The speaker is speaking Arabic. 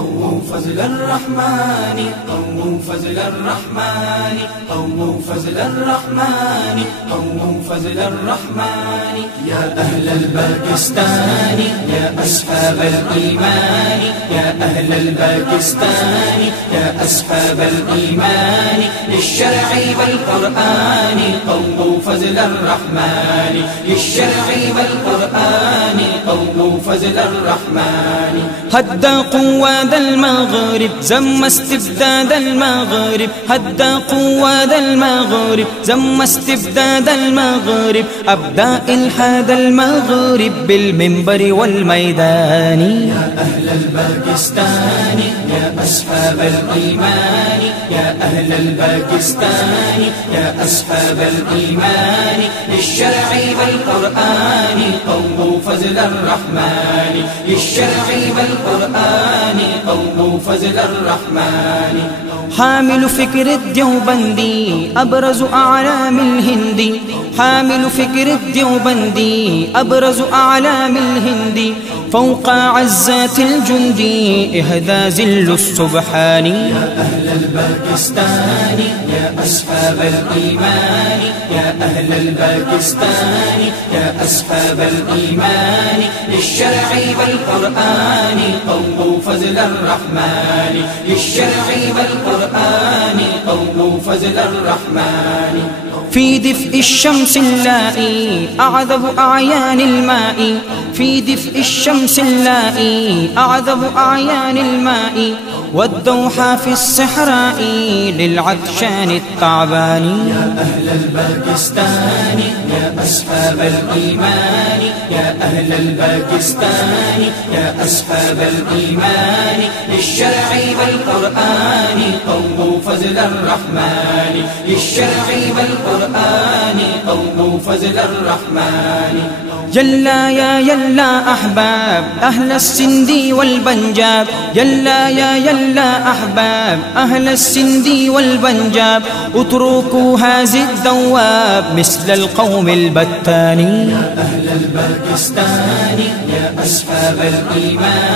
قوموا فضل الرحمن، قوموا فضل الرحمن، قوموا فضل الرحمن، قوموا فضل الرحمن. يا أهل الباكستان يا أصحاب الإيمان، يا أهل الباكستان يا أصحاب الإيمان، للشرع والقرآن قوموا فضل الرحمن، للشرع والقرآن قوموا فضل الرحمن. هدى قواد المغرب زم استبداد المغرب، هدى قواد المغرب زم استبداد المغرب، أبدى إلحاد المغرب بالمنبر والميدان. يا أهل الباكستان يا أصحاب الإيمان، يا أهل الباكستان يا أصحاب الإيمان، للشرع والقرآن قوموا فضل الرحمن، للشرع والقرآن قوموا فضل الرحمن. حامل فكر الديوبندي أبرز أعلام الهند، حامل فكر الديوبندي أبرز أعلام الهند، فوق عزات الجندي إهدى زل السبحان. يا أهل الباكستان يا أصحاب الإيمان، يا أهل الباكستان يا أصحاب الإيمان، للشرع والقرآن قوموا فضل الرحمن، للشرع والقرآن قوموا فضل الرحمن. في دفء الشمس اللائي أعذب أعيان الماء، في دفء الشمس اللائي أعذب أعيان الماء، والدوحة في الصحراء للعطشان التعبان. يا أهل الباكستان يا أصحاب الإيمان، يا أهل الباكستان يا أصحاب الإيمان، للشرع والقرآن قوموا فضل الرحمن، للشرع والقرآن قوموا فضل الرحمن. يلا يا يلا أحباب أهل السند والبنجاب، يلا يا يلا أحباب أهل السند والبنجاب، اتركوا هذه الدواب مثل القوم البتان. يا أهل الباكستان يا أصحاب الإيمان.